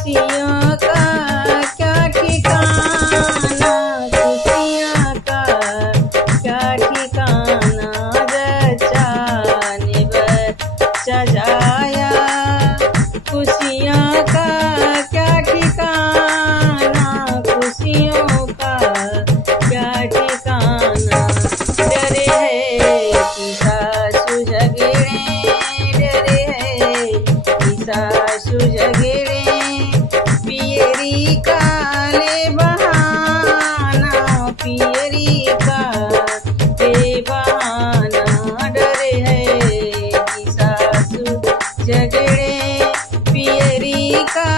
खुशियों का क्या ठिकाना, खुशियों का क्या ठिकाना, जच्चा ने बच्चा जाया। खुशियों का क्या ठिकाना, खुशियों का क्या ठिकाना। डरे है कि सासु झगड़े, डरे है कि सासु झगड़े, पियरी का ले बहाना, पियरी का ले बहाना। डरे है कि सासु झगड़े, पियरी का